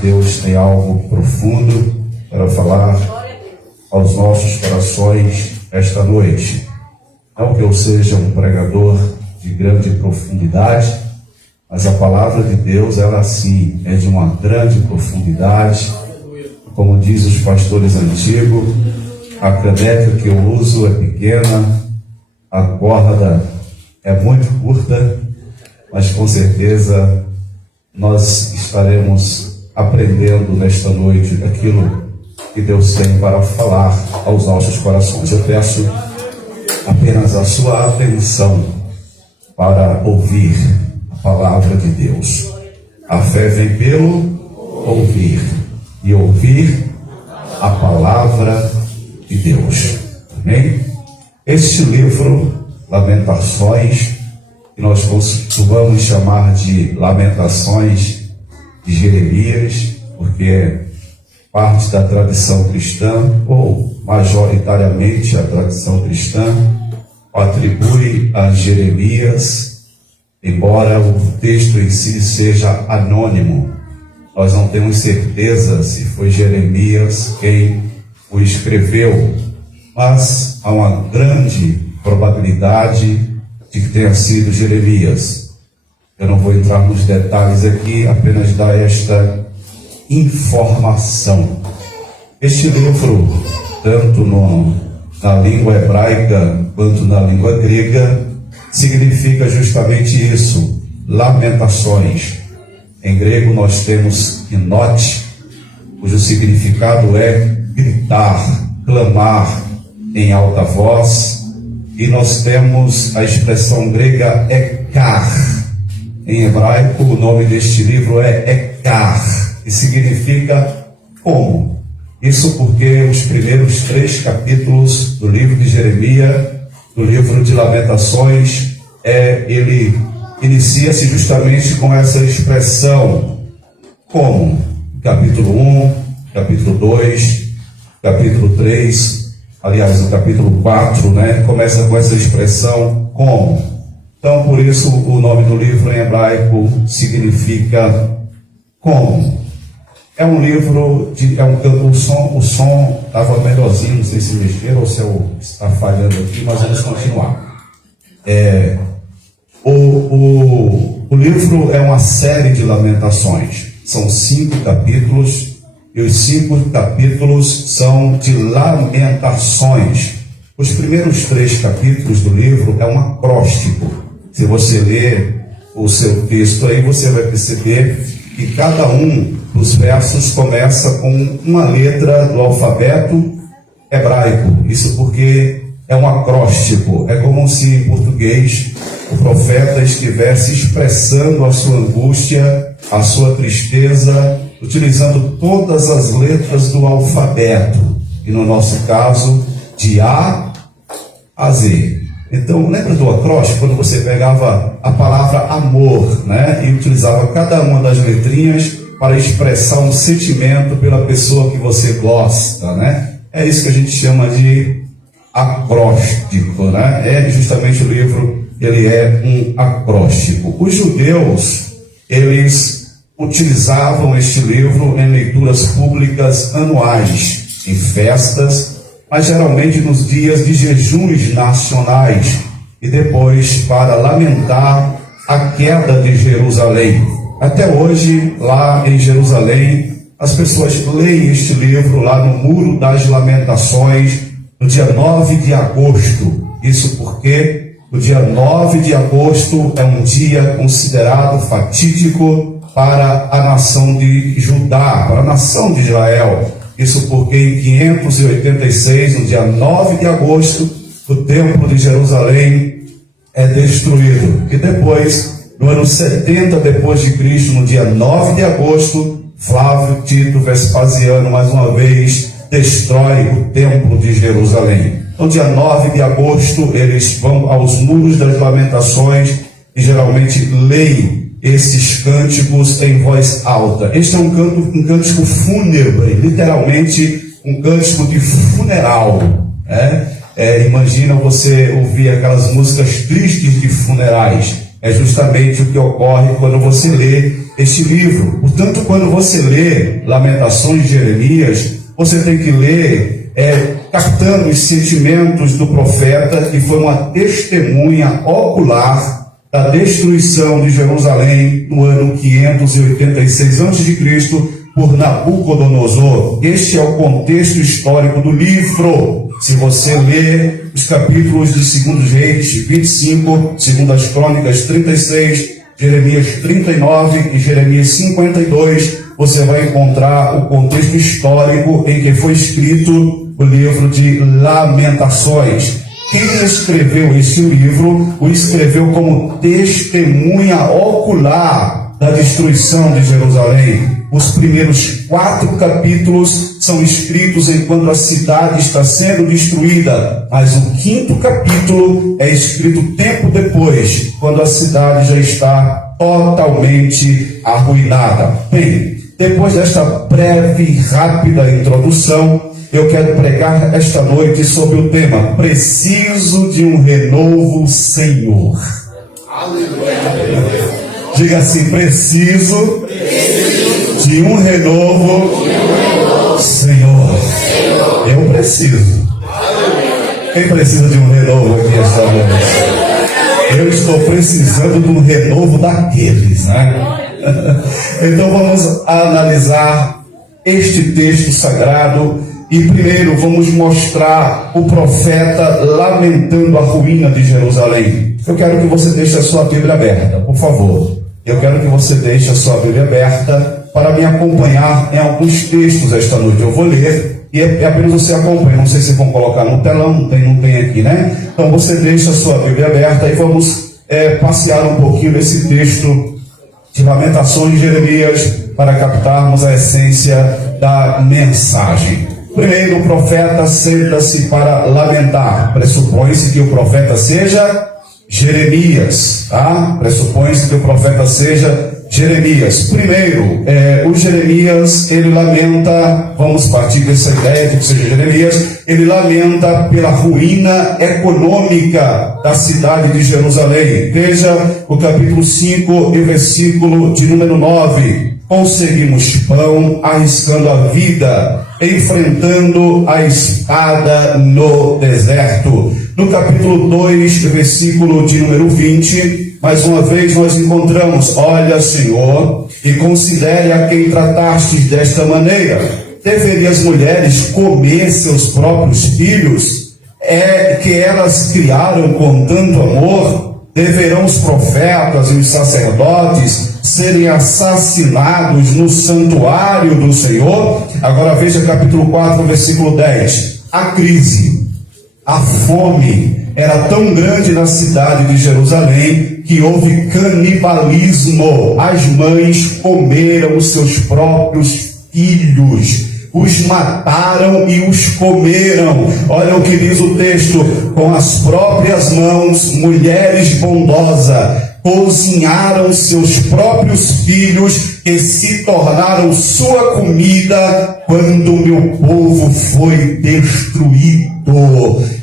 Deus tem algo profundo para falar aos nossos corações esta noite. Não que eu seja um pregador de grande profundidade, mas a palavra de Deus, ela sim é de uma grande profundidade. Como diz os pastores antigos, a caneca que eu uso é pequena, a corda é muito curta, mas com certeza nós estaremos aprendendo nesta noite aquilo que Deus tem para falar aos nossos corações. Eu peço apenas a sua atenção para ouvir a palavra de Deus. A fé vem pelo ouvir, e ouvir a palavra de Deus. Amém? Este livro, Lamentações, que nós costumamos chamar de Lamentações de Jeremias, porque é parte da tradição cristã, ou majoritariamente a tradição cristã, atribui a Jeremias, embora o texto em si seja anônimo. Nós não temos certeza se foi Jeremias quem o escreveu, mas há uma grande probabilidade de que tenha sido Jeremias. Eu não vou entrar nos detalhes aqui, apenas dar esta informação. Este livro, tanto na língua hebraica quanto na língua grega, significa justamente isso: lamentações. Em grego nós temos hinote, cujo significado é gritar, clamar em alta voz, e nós temos a expressão grega ekar. Em hebraico o nome deste livro é Ekar, que significa como. Isso porque os primeiros 3 capítulos do livro de Jeremias, do livro de Lamentações, ele inicia-se justamente com essa expressão como. Capítulo 1, capítulo 2, capítulo 3, aliás, o capítulo 4, começa com essa expressão como. Então, por isso, o nome do livro em hebraico significa como. É um livro, o som estava melhorzinho, não sei se mexeram ou se está falhando aqui, mas vamos continuar. O livro é uma série de lamentações. São 5 capítulos, e os 5 capítulos são de lamentações. Os primeiros 3 capítulos do livro é um acróstico. Se você ler o seu texto aí, você vai perceber que cada um dos versos começa com uma letra do alfabeto hebraico. Isso porque é um acróstico. É como se em português o profeta estivesse expressando a sua angústia, a sua tristeza, utilizando todas as letras do alfabeto. E no nosso caso, de A a Z. Então, lembra do acróstico, quando você pegava a palavra amor, e utilizava cada uma das letrinhas para expressar um sentimento pela pessoa que você gosta, É isso que a gente chama de acróstico, É justamente o livro, ele é um acróstico. Os judeus, eles utilizavam este livro em leituras públicas anuais, em festas, mas geralmente nos dias de jejuns nacionais, e depois para lamentar a queda de Jerusalém. Até hoje, lá em Jerusalém, as pessoas leem este livro lá no Muro das Lamentações, no dia 9 de agosto. Isso porque o dia 9 de agosto é um dia considerado fatídico para a nação de Judá, para a nação de Israel. Isso porque em 586, no dia 9 de agosto, o templo de Jerusalém é destruído. E depois, no ano 70 depois de Cristo, no dia 9 de agosto, Flávio Tito Vespasiano, mais uma vez, destrói o templo de Jerusalém. No dia 9 de agosto, eles vão aos Muros das Lamentações e geralmente leem esses cânticos em voz alta. Este é um cântico fúnebre, literalmente um cântico de funeral. Imagina você ouvir aquelas músicas tristes de funerais. É justamente o que ocorre quando você lê este livro. Portanto, quando você lê Lamentações de Jeremias, você tem que ler captando os sentimentos do profeta, que foi uma testemunha ocular da destruição de Jerusalém no ano 586 a.C. por Nabucodonosor. Este é o contexto histórico do livro. Se você ler os capítulos de 2 Reis 25, 2 Crônicas 36, Jeremias 39 e Jeremias 52, você vai encontrar o contexto histórico em que foi escrito o livro de Lamentações. Quem escreveu esse livro, o escreveu como testemunha ocular da destruição de Jerusalém. Os primeiros 4 capítulos são escritos enquanto a cidade está sendo destruída, mas o 5º capítulo é escrito tempo depois, quando a cidade já está totalmente arruinada. Bem, depois desta breve e rápida introdução, eu quero pregar esta noite sobre o tema: preciso de um renovo, Senhor. Aleluia. Diga assim: preciso de um renovo, Senhor. Eu preciso. Quem precisa de um renovo aqui esta noite? Eu estou precisando de um renovo daqueles, né? Então vamos analisar este texto sagrado. E primeiro vamos mostrar o profeta lamentando a ruína de Jerusalém. Eu quero que você deixe a sua Bíblia aberta, por favor. Eu quero que você deixe a sua Bíblia aberta para me acompanhar em alguns textos esta noite. Eu vou ler e apenas você acompanha. Não sei se vão colocar no telão, não tem aqui, né? Então você deixa a sua Bíblia aberta e vamos passear um pouquinho nesse texto de Lamentações de Jeremias para captarmos a essência da mensagem. Primeiro, o profeta senta-se para lamentar. Pressupõe-se que o profeta seja Jeremias, tá? Pressupõe-se que o profeta seja Jeremias. Primeiro, o Jeremias, ele lamenta, vamos partir dessa ideia de que seja Jeremias, ele lamenta pela ruína econômica da cidade de Jerusalém. Veja o capítulo 5 e versículo de número 9. Conseguimos pão arriscando a vida, enfrentando a espada no deserto. No capítulo 2, versículo de número 20, mais uma vez nós encontramos: olha, Senhor, e considere a quem tratastes desta maneira. Deveriam as mulheres comer seus próprios filhos, que elas criaram com tanto amor? Deverão os profetas e os sacerdotes serem assassinados no santuário do Senhor? Agora veja capítulo 4, versículo 10. A crise, a fome era tão grande na cidade de Jerusalém que houve canibalismo. As mães comeram os seus próprios filhos, os mataram e os comeram. Olha o que diz o texto: com as próprias mãos, mulheres bondosas cozinharam seus próprios filhos e se tornaram sua comida quando meu povo foi destruído.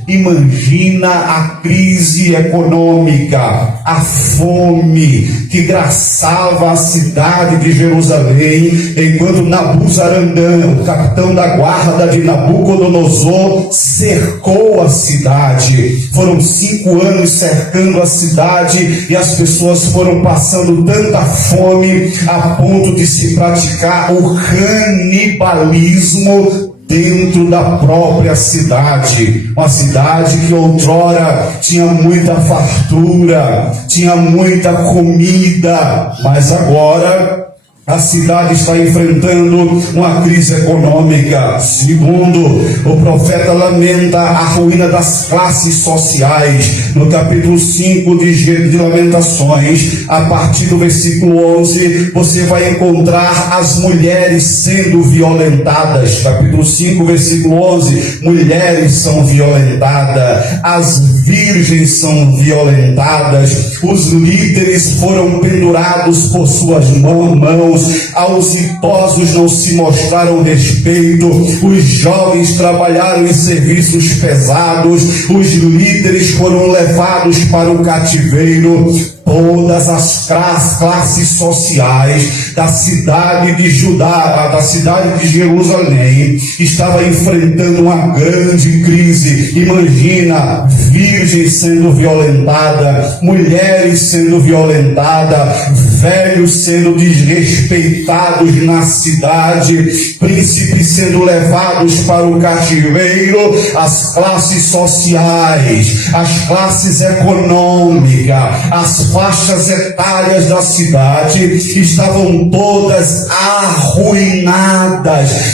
Imagina a crise econômica, a fome que graçava a cidade de Jerusalém, enquanto Nabuzaradan, o capitão da guarda de Nabucodonosor, cercou a cidade. Foram 5 anos cercando a cidade e as pessoas foram passando tanta fome a ponto de se praticar o canibalismo dentro da própria cidade. Uma cidade que outrora tinha muita fartura, tinha muita comida, mas agora a cidade está enfrentando uma crise econômica. Segundo, o profeta lamenta a ruína das classes sociais. No capítulo 5 de Lamentações, a partir do versículo 11, você vai encontrar as mulheres sendo violentadas. Capítulo 5, versículo 11, mulheres são violentadas, as virgens são violentadas, os líderes foram pendurados por suas mãos, irmãos, aos idosos não se mostraram respeito, os jovens trabalharam em serviços pesados, os líderes foram levados para o cativeiro. Todas as classes sociais da cidade de Judá, da cidade de Jerusalém, estava enfrentando uma grande crise. Imagina, virgens sendo violentada, mulheres sendo violentadas, velhos sendo desrespeitados na cidade, príncipes sendo levados para o cativeiro, as classes sociais, as classes econômicas, as faixas etárias da cidade estavam todas arruinadas.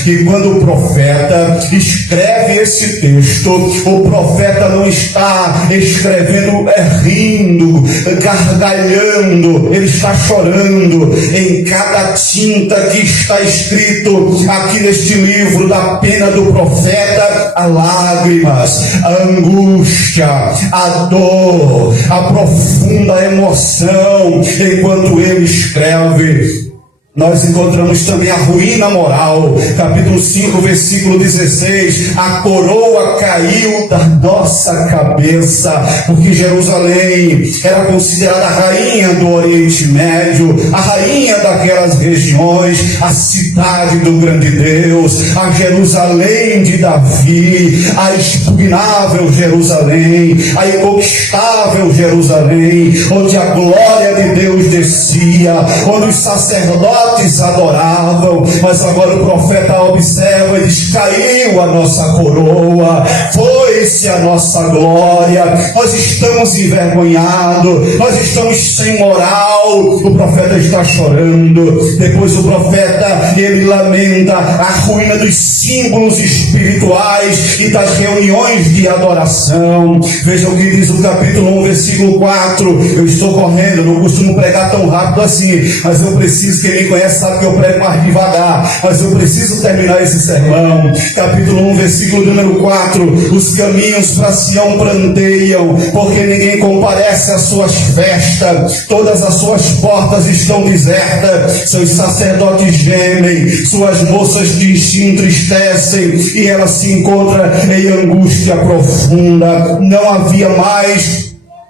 E quando o profeta escreve esse texto, o profeta não está escrevendo rindo, gargalhando, ele está chorando. Em cada tinta que está escrito aqui neste livro da pena do profeta, há lágrimas, a angústia, a dor, a profunda emoção. Enquanto ele escreve, nós encontramos também a ruína moral. Capítulo 5, versículo 16. A coroa caiu da nossa cabeça, porque Jerusalém era considerada a rainha do Oriente Médio, a rainha daquelas regiões, a cidade do grande Deus, a Jerusalém de Davi, a expugnável Jerusalém, a inconquistável Jerusalém, onde a glória de Deus descia, onde os sacerdotes adoravam. Mas agora o profeta observa e diz: caiu a nossa coroa, foi-se a nossa glória, nós estamos envergonhados, nós estamos sem moral. O profeta está chorando. Depois o profeta, ele lamenta a ruína dos símbolos espirituais e das reuniões de adoração. Veja o que diz o capítulo 1, versículo 4. Eu estou correndo, não costumo pregar tão rápido assim, mas eu preciso, quem me conhece sabe que eu prego mais devagar, mas eu preciso terminar esse sermão. Capítulo 1, versículo número 4. Os caminhos para Sião pranteiam, porque ninguém comparece às suas festas, todas as suas portas estão desertas, seus sacerdotes gemem, suas moças se entristecem, e ela se encontra em angústia profunda. Não havia mais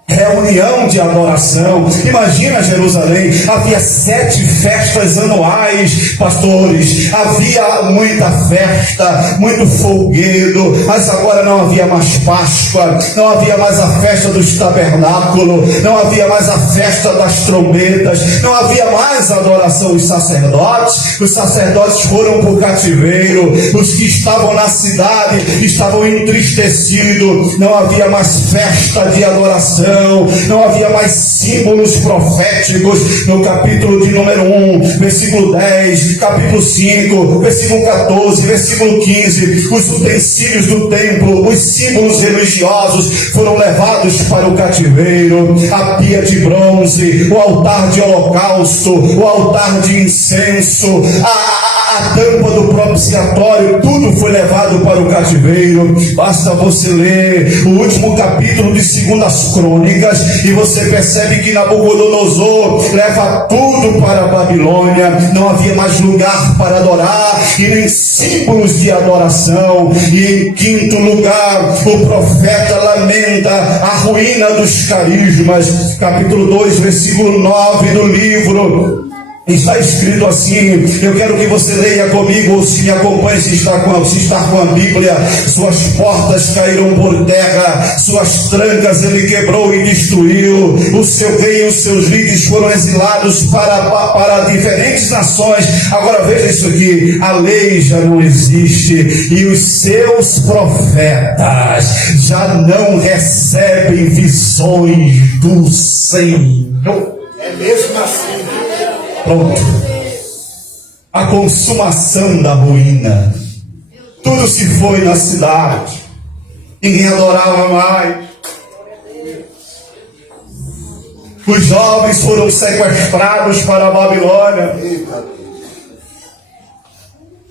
reunião de adoração. Imagina Jerusalém, havia 7 festas anuais, pastores, havia muita festa, muito folguedo, mas agora não havia mais Páscoa, não havia mais a festa dos tabernáculos, não havia mais a festa das trombetas, não havia mais adoração. Os sacerdotes foram para o cativeiro, os que estavam na cidade estavam entristecidos, não havia mais festa de adoração, não havia mais símbolos proféticos. No capítulo de número 1, versículo 10, capítulo 5, versículo 14, versículo 15, os utensílios do templo, os símbolos religiosos foram levados para o cativeiro. A pia de bronze, o altar de holocausto, o altar de incenso, a tampa do propiciatório, tudo foi levado para o cativeiro. Basta você ler o último capítulo de 2 Crônicas e você percebe que Nabucodonosor leva tudo para a Babilônia. Não havia mais lugar para adorar e nem símbolos de adoração. E em quinto lugar, o profeta lamenta a ruína dos carismas. Capítulo 2, versículo 9 do livro. Está escrito assim, eu quero que você leia comigo, ou se me acompanhe, se está com a Bíblia. Suas portas caíram por terra, suas trancas ele quebrou e destruiu. O seu rei e os seus líderes foram exilados para diferentes nações. Agora veja isso aqui, a lei já não existe e os seus profetas já não recebem visões do Senhor. É mesmo assim. Pronto. A consumação da ruína. Tudo se foi na cidade. Ninguém adorava mais. Os jovens foram sequestrados para a Babilônia.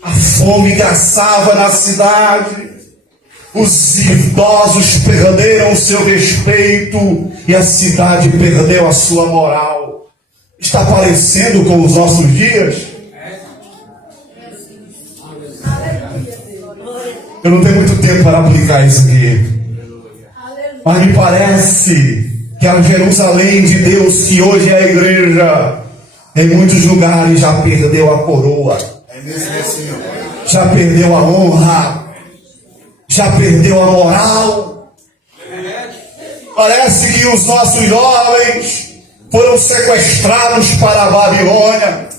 A fome caçava na cidade. Os idosos perderam o seu respeito e a cidade perdeu a sua moral. Está parecendo com os nossos dias? Eu não tenho muito tempo para aplicar isso aqui, mas me parece que a Jerusalém de Deus, que hoje é a igreja, em muitos lugares já perdeu a coroa, já perdeu a honra, já perdeu a moral. Parece que os nossos jovens foram sequestrados para a Babilônia.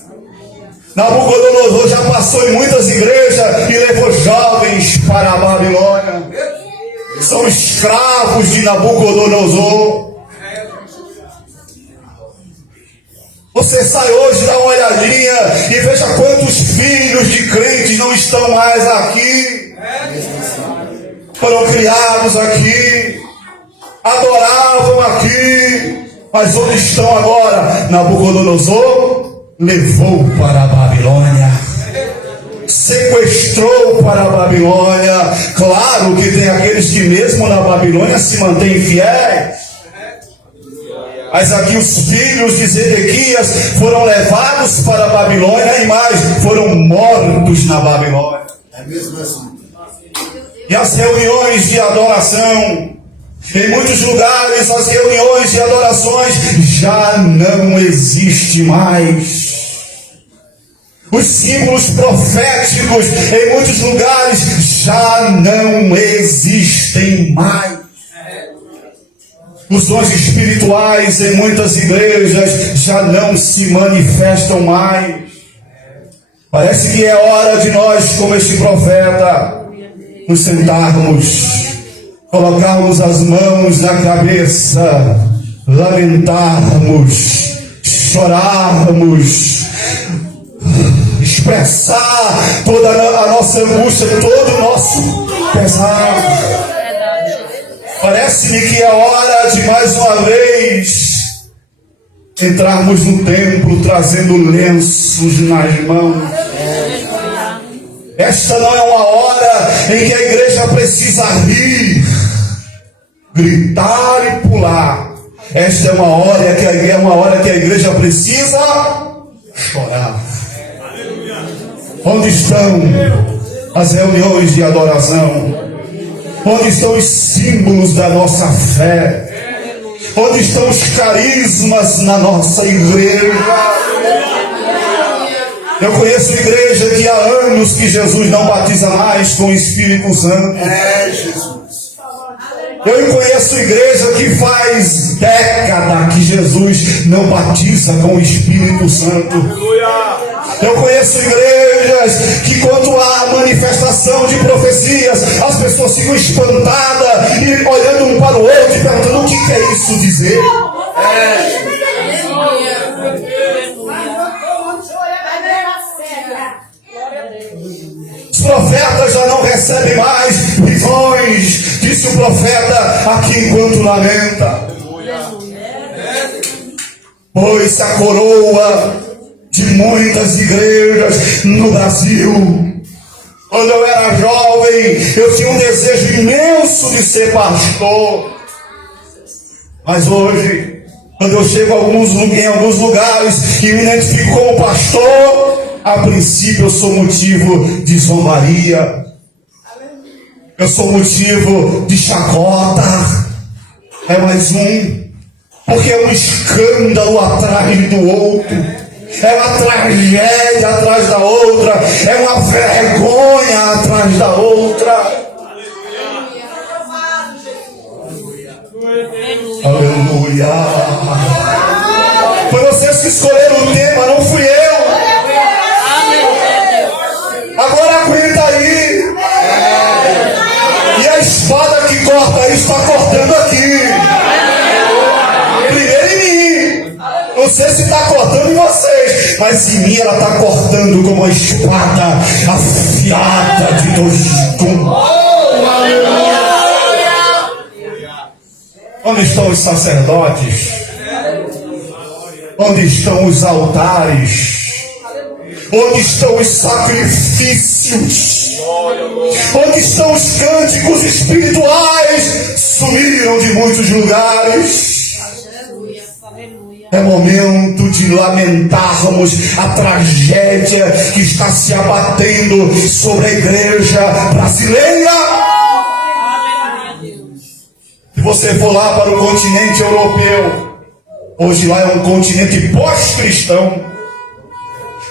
Nabucodonosor já passou em muitas igrejas e levou jovens para a Babilônia. São escravos de Nabucodonosor. Você sai hoje, dá uma olhadinha e veja quantos filhos de crentes não estão mais aqui. Foram criados aqui, adoravam aqui, mas onde estão agora? Nabucodonosor levou para a Babilônia, sequestrou para a Babilônia. Claro que tem aqueles que mesmo na Babilônia se mantêm fiéis, mas aqui os filhos de Zedequias foram levados para a Babilônia e mais, foram mortos na Babilônia. É mesmo assim. E as reuniões de adoração, em muitos lugares as reuniões de adorações já não existem mais. Os símbolos proféticos em muitos lugares já não existem mais. Os dons espirituais em muitas igrejas já não se manifestam mais. Parece que é hora de nós, como este profeta, nos sentarmos, colocarmos as mãos na cabeça, lamentarmos, chorarmos, expressar toda a nossa angústia, todo o nosso pesar. Parece-me que é hora de mais uma vez entrarmos no templo trazendo lenços nas mãos. Esta não é uma hora em que a igreja precisa rir, gritar e pular. Esta é uma hora que a igreja precisa chorar. Onde estão as reuniões de adoração? Onde estão os símbolos da nossa fé? Onde estão os carismas na nossa igreja? Eu conheço igreja que há anos que Jesus não batiza mais com o Espírito Santo. Jesus. Eu conheço igreja que faz década que Jesus não batiza com o Espírito Santo. Eu conheço igrejas que quando há manifestação de profecias, as pessoas ficam espantadas e olhando um para o outro e perguntando o que quer isso dizer. Os profetas já não recebem mais visões, disse o profeta aqui enquanto lamenta. Pois a coroa de muitas igrejas no Brasil. Quando eu era jovem, eu tinha um desejo imenso de ser pastor. Mas hoje, quando eu chego em alguns lugares e me identifico como pastor, a princípio eu sou motivo de zombaria. Eu sou motivo de chacota. É mais um. Porque é um escândalo atrás do outro. É uma tragédia atrás da outra. É uma vergonha atrás da outra. Aleluia. Foi vocês que escolheram o tema, não fui eu. Agora aguenta aí. E a espada que corta isso está cortando aqui. Primeiro em mim. Não sei se está cortando em vocês, mas em mim ela está cortando como uma espada afiada de dois gumes. Onde estão os sacerdotes? Onde estão os altares? Onde estão os sacrifícios? Onde estão os cânticos espirituais? Sumiram de muitos lugares. É momento de lamentarmos a tragédia que está se abatendo sobre a igreja brasileira. Se você for lá para o continente europeu, hoje lá é um continente pós-cristão.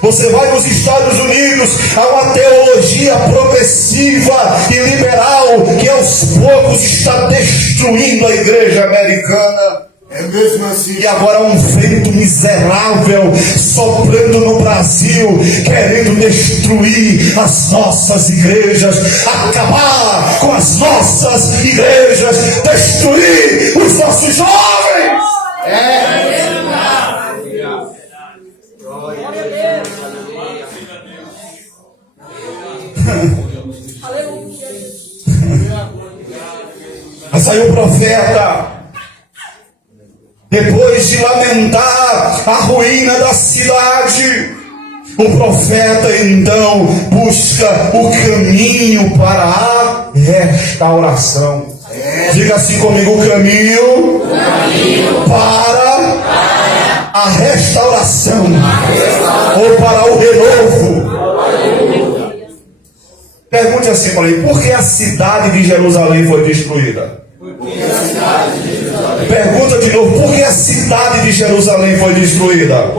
Você vai nos Estados Unidos, há uma teologia progressiva e liberal que aos poucos está destruindo a igreja americana. É mesmo assim. E agora um vento miserável soprando no Brasil, querendo destruir as nossas igrejas, acabar com as nossas igrejas, destruir os nossos jovens. Aí saiu o profeta, depois de lamentar a ruína da cidade, o profeta então busca o caminho para a restauração. Diga assim comigo: o caminho para a restauração, ou para o renovo. Pergunte assim para ele: por que a cidade de Jerusalém foi destruída? Pergunta de novo: por que a cidade de Jerusalém foi destruída?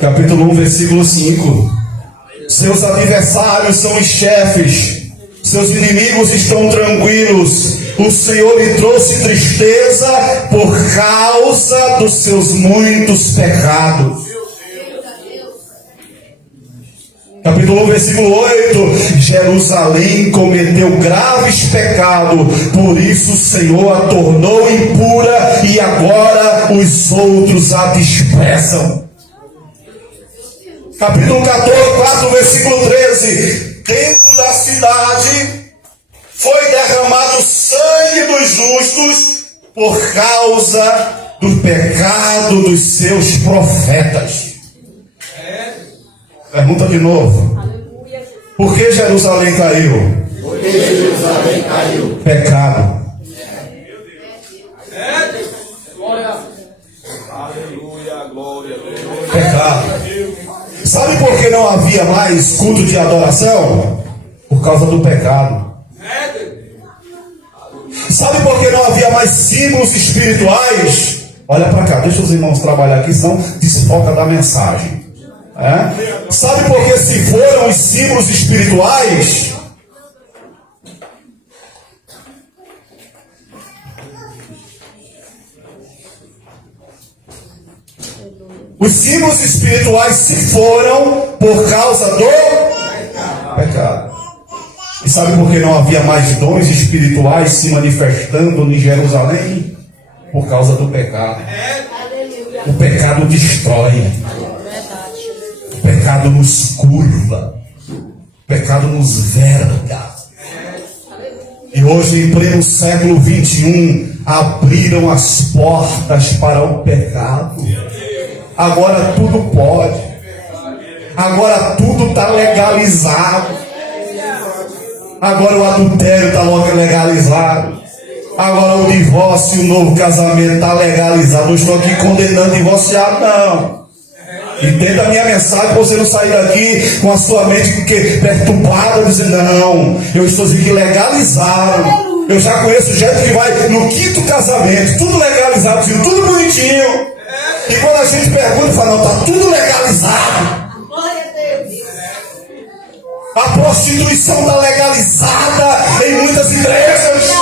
Capítulo 1, versículo 5. Seus adversários são os chefes, seus inimigos estão tranquilos. O Senhor lhe trouxe tristeza por causa dos seus muitos pecados. Capítulo 1, versículo 8. Jerusalém cometeu graves pecados, por isso o Senhor a tornou impura e agora os outros a desprezam. Capítulo 4, versículo 13. Dentro da cidade foi derramado sangue dos justos por causa do pecado dos seus profetas. Pergunta de novo: por que Jerusalém caiu? Porque Jerusalém caiu. Pecado. Pecado. Sabe por que não havia mais culto de adoração? Por causa do pecado. Sabe por que não havia mais símbolos espirituais? Olha para cá, deixa os irmãos trabalhar aqui, senão desfoca da mensagem. Sabe por que se foram os símbolos espirituais? Os símbolos espirituais se foram por causa do pecado. E sabe por que não havia mais dons espirituais se manifestando em Jerusalém? Por causa do pecado. O pecado destrói. O pecado nos curva. O pecado nos verga. E hoje, em pleno século 21, abriram as portas para o pecado. Agora tudo pode. Agora tudo está legalizado. Agora o adultério está legalizado. Agora o divórcio e o novo casamento está legalizado. Eu estou aqui condenando divorciado, não. Entenda a minha mensagem para você não sair daqui com a sua mente perturbada, dizendo: não, eu estou dizendo que legalizaram. Eu já conheço gente que vai no 5º casamento, tudo legalizado, tudo bonitinho. E quando a gente pergunta, fala: não, está tudo legalizado. A prostituição está legalizada em muitas igrejas.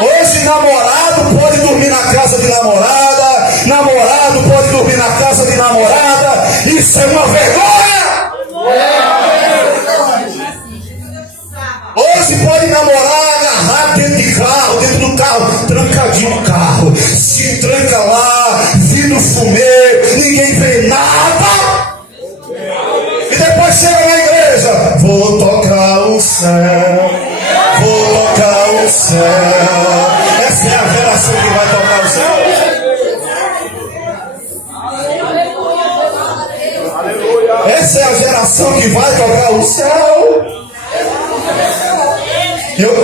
Hoje namorado pode dormir na casa de namorada, namorado pode dormir na casa de namorada. Isso é uma vergonha. Hoje pode namorar agarrado dentro de carro, dentro do carro, trancadinho no carro. Se tranca lá, vidro fumê, ninguém vê nada. E depois chega na igreja: vou tocar o céu, vou tocar o céu. Essa é a geração que vai tocar o céu. Essa é a geração que vai tocar o céu.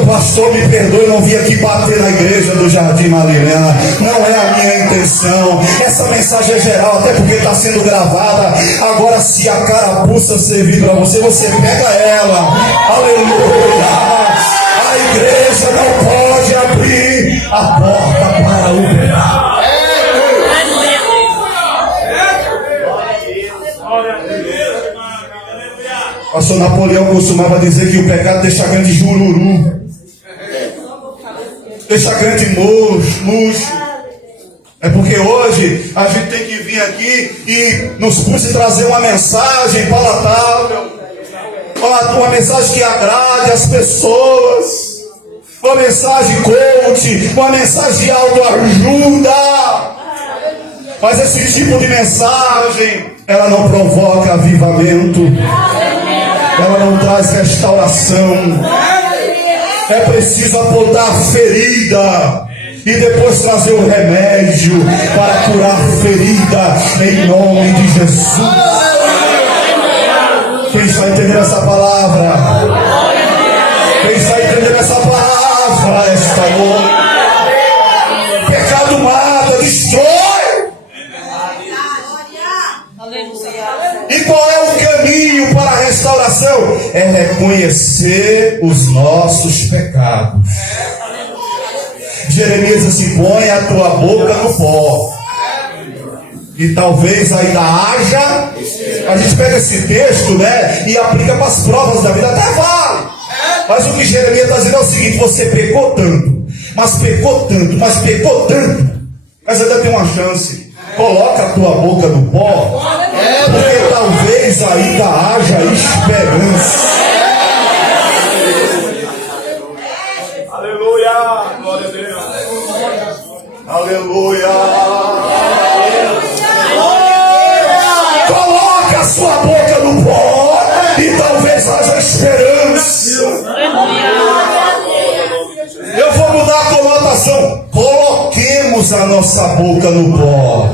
Pastor, me perdoe, eu não vim aqui bater na igreja do Jardim Marilena. Não é a minha intenção. Essa mensagem é geral, até porque está sendo gravada. Agora, se a carapuça servir para você, você pega ela. Aleluia! A igreja não pode abrir a porta para o pecado. Pastor Napoleão costumava dizer que o pecado deixa grande jururu, deixa grande murcho. É porque hoje a gente tem que vir aqui e nos pode trazer uma mensagem palatável, uma mensagem que agrade as pessoas, uma mensagem coach, uma mensagem de autoajuda. Mas esse tipo de mensagem, ela não provoca avivamento, ela não traz restauração. É preciso apontar a ferida e depois trazer o remédio para curar a ferida em nome de Jesus. Quem está entendendo essa palavra? Quem está entendendo essa palavra esta noite? Pecado mata, destrói. E qual é o caminho para a restauração? É reconhecer os nossos pecados. Jeremias disse: põe a tua boca no pó. E talvez ainda haja. A gente pega esse texto, né, e aplica para as provas da vida, até vale. Mas o que Jeremias está dizendo é o seguinte: você pecou tanto, mas ainda tem uma chance. Coloca a tua boca no pó, porque talvez ainda haja esperança. Aleluia! Glória a Deus! Aleluia! Coloca a sua boca no pó e talvez haja esperança. Eu vou mudar a conotação. Coloquemos a nossa boca no pó,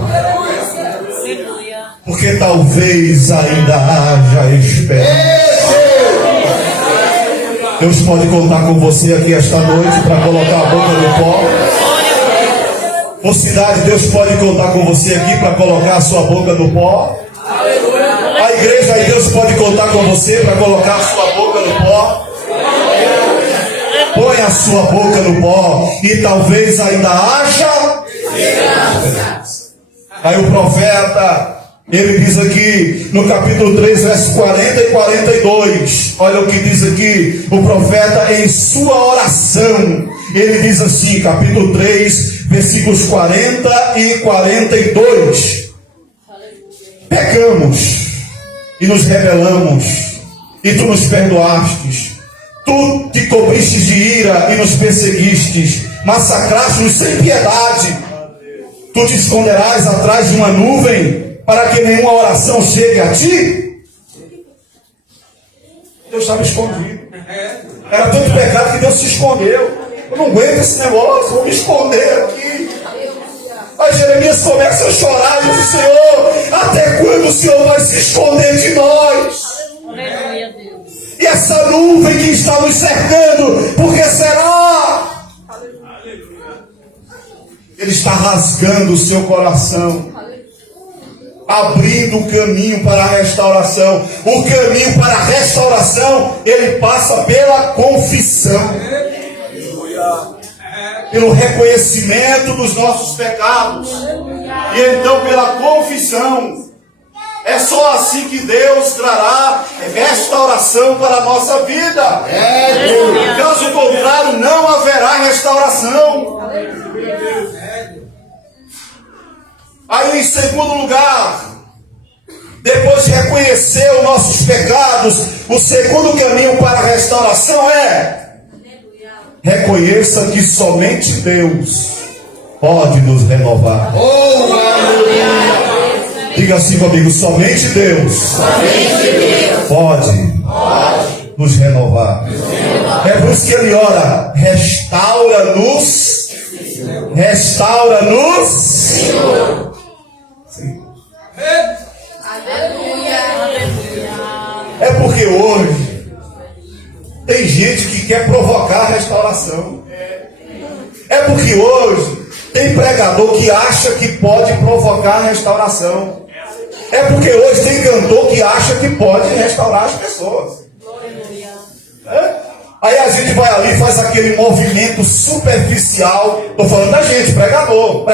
porque talvez ainda haja esperança. Deus pode contar com você aqui esta noite para colocar a boca no pó. Mocidade, Deus pode contar com você aqui para colocar a sua boca no pó. A igreja aí, Deus pode contar com você para colocar a sua boca no pó. Põe a sua boca no pó e talvez ainda haja. Aí o profeta, ele diz aqui no capítulo 3, versos 40 e 42. Olha o que diz aqui o profeta em sua oração. Ele diz assim, capítulo 3, versículos 40 e 42. Pecamos e nos rebelamos, e tu nos perdoastes. Tu te cobristes de ira e nos perseguistes, massacraste-nos sem piedade. Tu te esconderás atrás de uma nuvem, para que nenhuma oração chegue a ti? Deus estava escondido. Era tanto pecado que Deus se escondeu. Eu não aguento esse negócio, vou me esconder aqui. Aí Jeremias começa a chorar e diz: Senhor, até quando o Senhor vai se esconder de nós? Aleluia, Deus. E essa nuvem que está nos cercando, por que será? Ele está rasgando o seu coração, abrindo o caminho para a restauração. O caminho para a restauração, ele passa pela confissão, pelo reconhecimento dos nossos pecados, e então pela confissão. É só assim que Deus trará restauração para a nossa vida. Caso contrário, não haverá restauração. Aí, em segundo lugar, depois de reconhecer os nossos pecados, o segundo caminho para a restauração é: reconheça que somente Deus pode nos renovar. Diga assim comigo: somente Deus pode nos renovar. É por isso que ele ora: restaura-nos. Restaura-nos. Sim. É porque hoje Tem gente que quer provocar a restauração. É porque hoje tem pregador que acha que pode provocar a restauração. É porque hoje tem cantor que acha que pode restaurar as pessoas. Aí a gente vai ali e faz aquele movimento superficial. Estou falando da gente, pregador,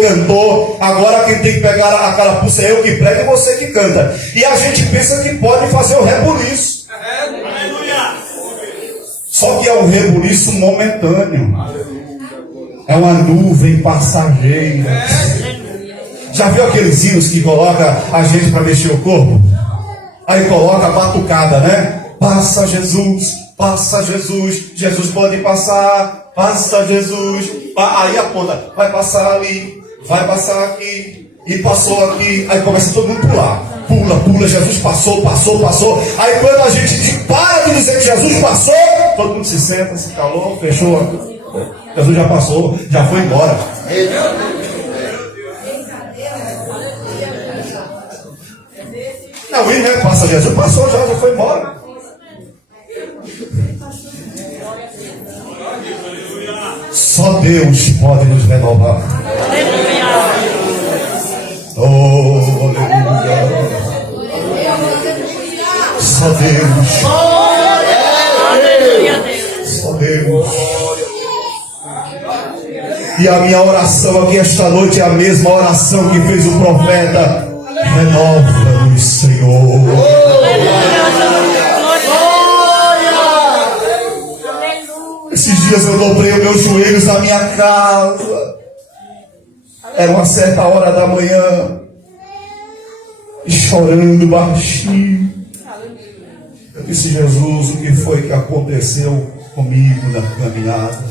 cantor. Agora quem tem que pegar a carapuça é eu que prego e você que canta. E a gente pensa que pode fazer o rebuliço. Só que é um rebuliço momentâneo. É uma nuvem passageira. Já viu aqueles hinos que coloca a gente para mexer o corpo? Aí coloca a batucada, né? Passa Jesus, Jesus pode passar, passa Jesus. Aí aponta, vai passar ali, vai passar aqui, e passou aqui. Aí começa todo mundo a pular. Pula, Jesus passou. Aí quando a gente para de dizer que Jesus passou, todo mundo se senta, se calou, fechou. Jesus já passou, já foi embora. Não, ele não passa Jesus, passou já foi embora. Só Deus pode nos renovar. Oh, aleluia. Só Deus. Só Deus. E a minha oração aqui esta noite é a mesma oração que fez o profeta. Renova-nos, Senhor. Esses dias eu dobrei os meus joelhos na minha casa. Era uma certa hora da manhã. E chorando baixinho. Eu disse, Jesus, o que foi que aconteceu comigo na caminhada?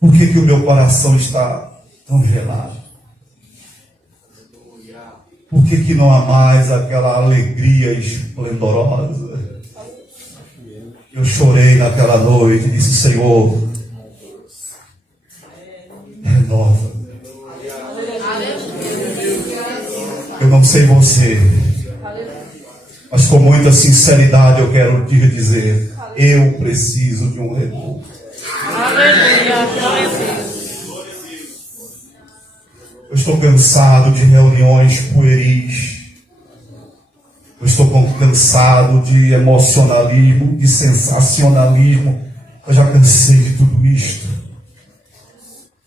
Por que o meu coração está tão gelado? Por que não há mais aquela alegria esplendorosa? Eu chorei naquela noite e disse, Senhor, renova. Eu não sei você, mas com muita sinceridade eu quero te dizer, eu preciso de um renovo. Eu estou cansado de reuniões pueris. Eu estou cansado de emocionalismo, de sensacionalismo. Eu já cansei de tudo isto.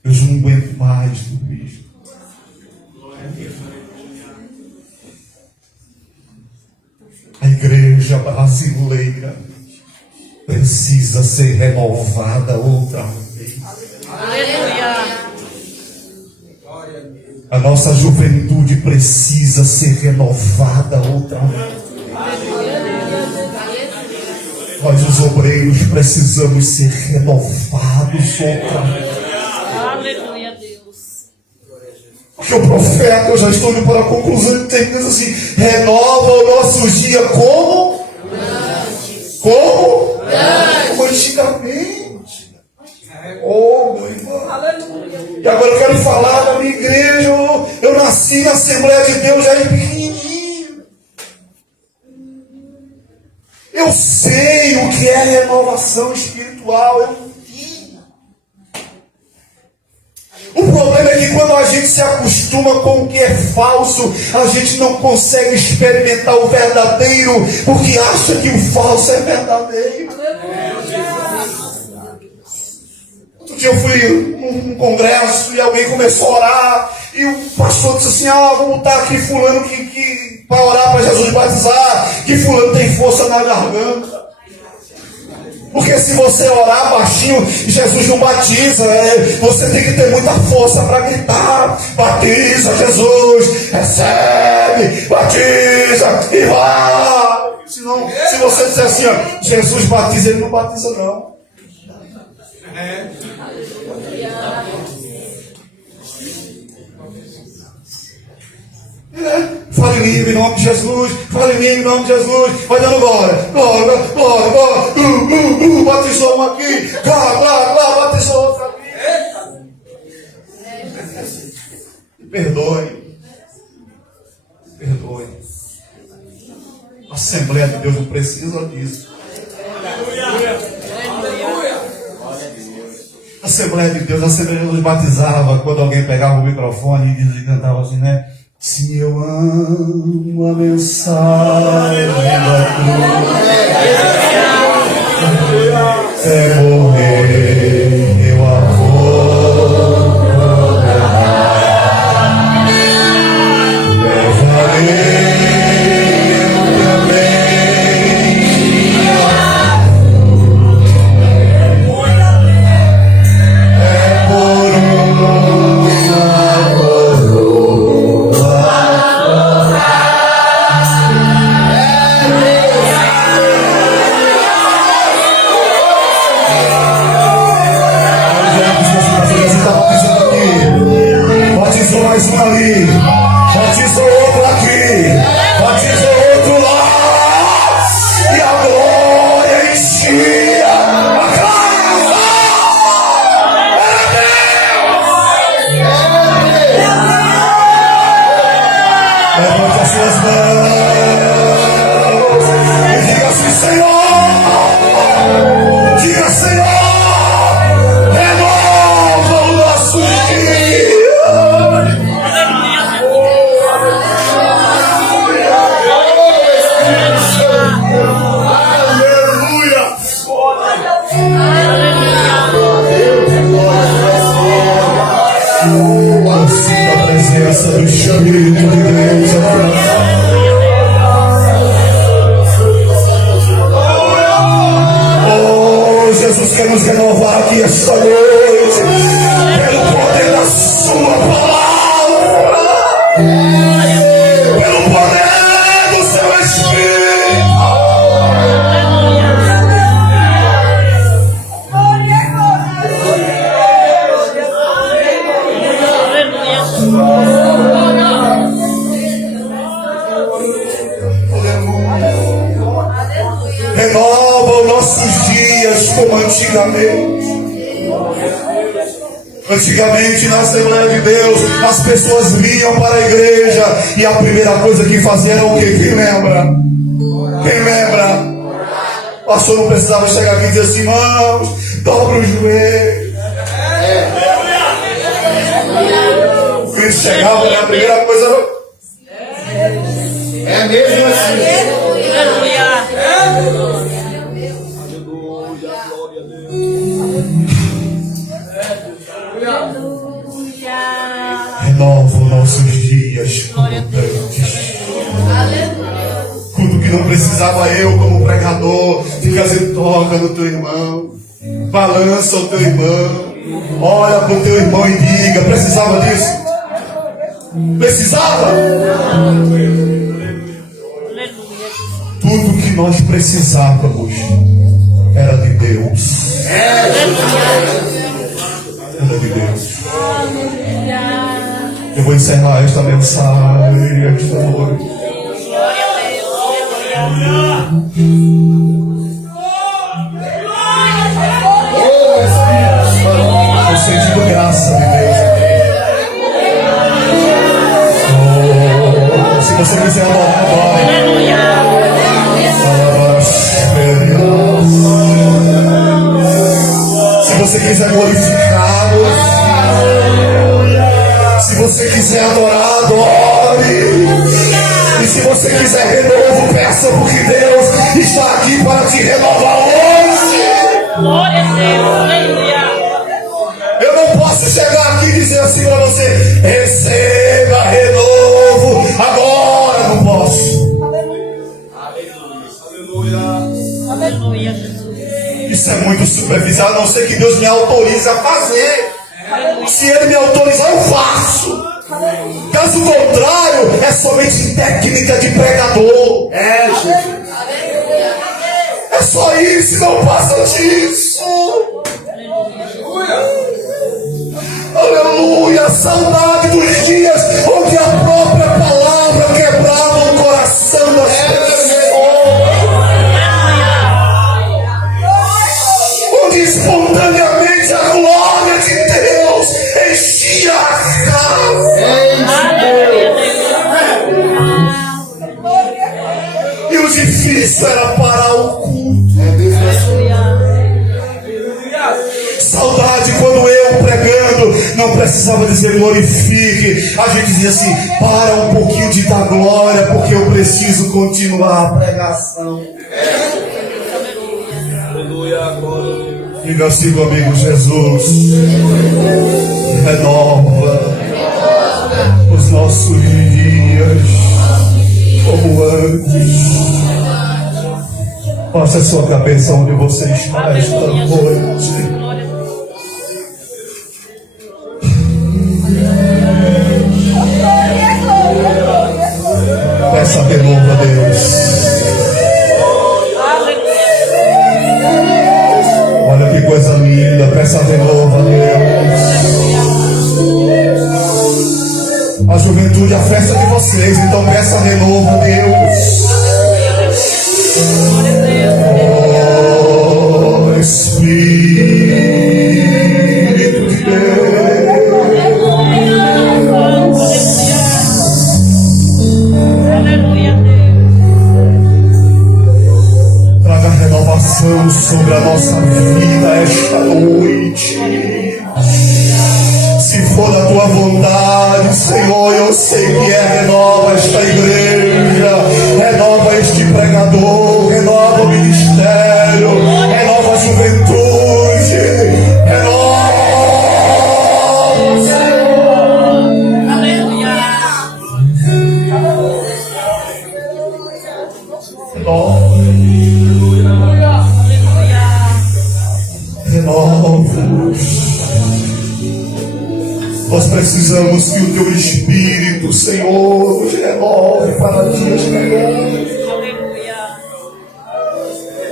Eu já não aguento mais tudo isto. A igreja brasileira precisa ser renovada outra vez. Aleluia. A nossa juventude precisa ser renovada outra vez. Nós, os obreiros, precisamos ser renovados outra vez. Aleluia, Deus. Porque o profeta, eu já estou indo para a conclusão, tem diz assim: renova o nosso dia como? Como? Como antigamente. Oh, meu irmão. E agora eu quero falar da minha igreja. Eu nasci na Assembleia de Deus já pequenininho. Eu sei o que é renovação espiritual. Eu vi. O problema é que quando a gente se acostuma com o que é falso, a gente não consegue experimentar o verdadeiro, porque acha que o falso é verdadeiro. Outro dia eu fui num congresso e alguém começou a orar, e o pastor disse assim: vamos botar aqui fulano para orar para Jesus batizar, que fulano tem força na garganta. Porque se você orar baixinho, Jesus não batiza. Você tem que ter muita força para gritar: batiza, Jesus, recebe, batiza e vai. Senão, se você disser assim, Jesus batiza, ele não batiza não. Fale em língua em nome de Jesus. Fale em língua em nome de Jesus. Vai dando glória. Glória, glória, glória. Batizou um aqui. Glória, glória, glória. Batizou outro aqui. Perdoe. Perdoe. A Assembleia de Deus não precisa disso. A Assembleia de Deus nos batizava quando alguém pegava o microfone e cantava assim, né? Se eu amo a mensagem da cruz, é morrer, eu a vou proclamar. Levarei mais um ali, batizou outro aqui, batizou outro lá, e a glória enchia a casa. Levante as suas mãos e diga assim, Senhor, diga, Senhor, renova o nosso dia. Sinta a presença do Espírito de Deus aqui. Oh, Jesus quer nos renovar aqui esta noite, pelo poder da sua palavra, pelo poder do seu Espírito. Renova os nossos dias como antigamente. Antigamente, na Assembleia de Deus, as pessoas vinham para a igreja e a primeira coisa que faziam era o quê? Quem lembra? Quem lembra? O pastor não precisava chegar aqui e dizer assim, irmãos, dobra o joelho. Eles chegavam e a primeira coisa era... É mesmo assim. Renova os nossos dias como antes. Tudo que não precisava eu como pregador ficar dizendo, toca no teu irmão, balança o teu irmão, olha para o teu irmão e diga, precisava disso? Precisava? Tudo que nós precisávamos era de Deus. Era de Deus. Eu vou encerrar esta mensagem esta noite. Eu senti graça de Deus. Se você quiser adorar agora, se você quiser glorificá-lo, se você quiser adorar, adore. E se você quiser renovo, peça, porque Deus está aqui para te renovar hoje. Glória a Deus, aleluia. Eu não posso chegar aqui e dizer assim para você, receba renovo agora, não posso. Aleluia, Jesus. Isso é muito superficial, a não ser que Deus me autorize a fazer. Se Ele me autorizar, eu faço. Caso contrário, é somente técnica de pregador. É, Jesus. É só isso, não passa disso. Aleluia, saudade dos dias onde a própria palavra quebrava o coração das pessoas. Onde espontaneamente a glória de Deus enchia a casa. E os Isso era parar o culto. Saudade quando eu pregando não precisava dizer glorifique. A gente dizia assim, para um pouquinho de dar glória, porque eu preciso continuar a pregação. Diga assim comigo, Jesus, renova os nossos dias como antes. Passe a sua cabeça onde você está esta noite. Peça de novo a Deus. Olha que coisa linda. Peça de novo a Deus. A juventude é a festa de vocês, então peça de novo a Deus. Oh, Espírito de Deus. Traga renovação sobre a nossa vida esta noite. Se for da tua vontade, Senhor, eu sei que renova esta igreja, renova este pregador, renova o ministério, renova a juventude, renova, renova. Nós precisamos que o teu Espírito, Senhor, nos renove para dias melhores.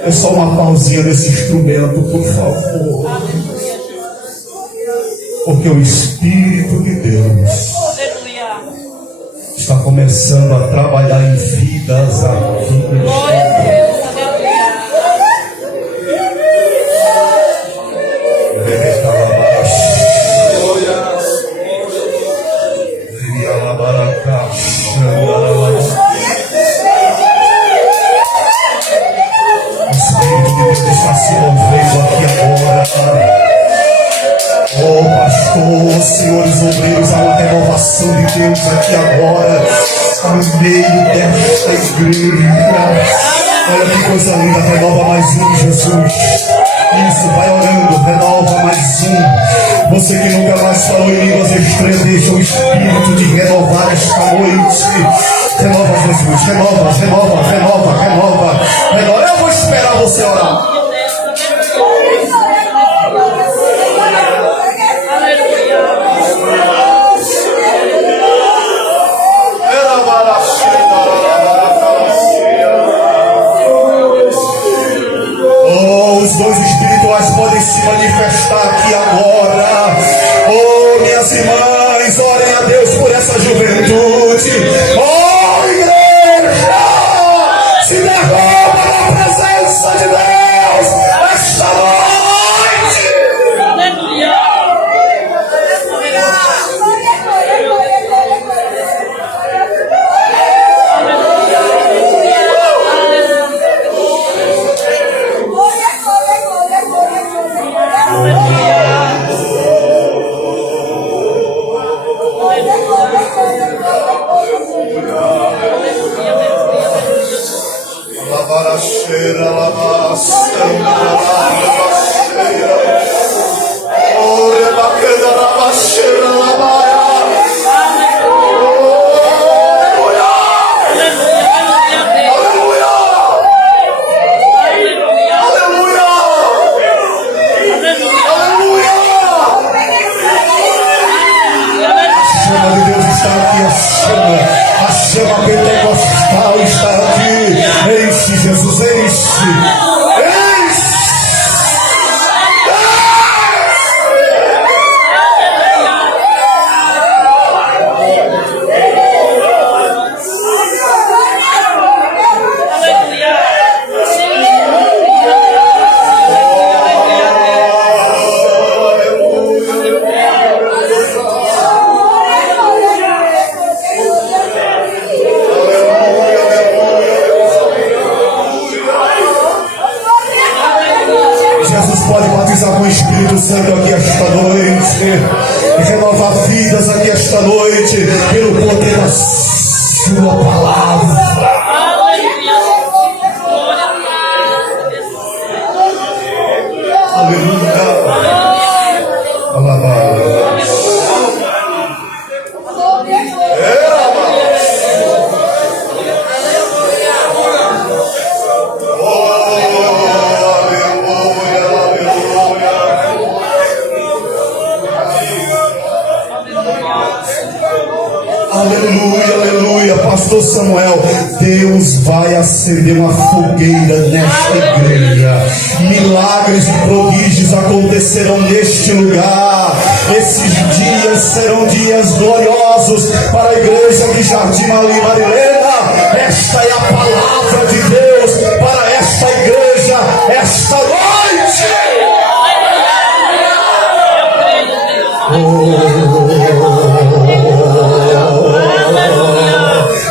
É só uma pausinha nesse instrumento, por favor. Porque o Espírito de Deus está começando a trabalhar em vidas aqui. Está se movendo aqui agora. Oh, pastor, senhores obreiros, há uma renovação de Deus aqui agora, no meio desta igreja. Olha que coisa linda, renova mais um, Jesus. Isso, vai orando, renova mais um. Você que nunca mais falou em línguas estranhas, deixa o Espírito de renovar esta noite. Renova, Jesus, renova, renova, renova, renova, renova. Eu vou esperar você orar. Os dons espirituais podem se manifestar aqui agora. Oh, minhas irmãs, orem a Deus por essa juventude. Oh, igreja, se derrama na presença de Deus esta noite. Aleluia. Lavaracheira, lavação, lavacheira. Oh, rebacana, lavacheira, lavaia. A chama pentecostal está aqui. Enche, Jesus, enche. Espírito Santo aqui esta noite. Renovar vidas aqui esta noite. Pelo poder da sua palavra. Aleluia. Aleluia, aleluia, Pastor Samuel, Deus vai acender uma fogueira nesta igreja. Milagres e prodígios acontecerão neste lugar. Esses dias serão dias gloriosos para a igreja de Jardim Marilena. Esta é a palavra de Deus para esta igreja esta noite.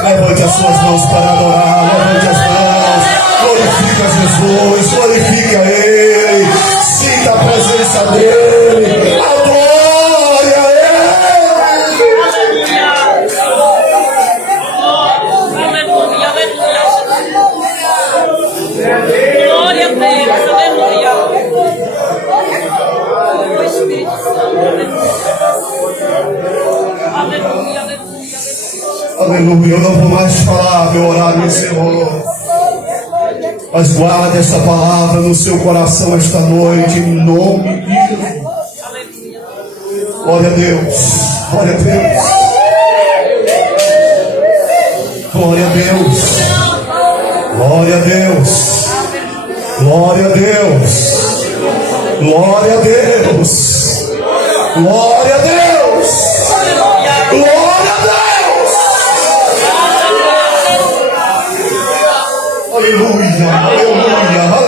Levante as suas mãos para adorar, levante as mãos, glorifica Jesus, glorifica Ele, sinta a presença dEle, adore a Ele. Aleluia, aleluia. Glória a Deus, aleluia. O Espírito Santo, aleluia, aleluia. Aleluia, eu não vou mais falar, meu horário encerrou. Mas guarde esta palavra no seu coração esta noite, em nome de Jesus. Glória a Deus, glória a Deus. Glória a Deus, glória a Deus, glória a Deus, glória a Deus, glória a Deus, glória a Deus. Aleluia, aleluia, aleluia.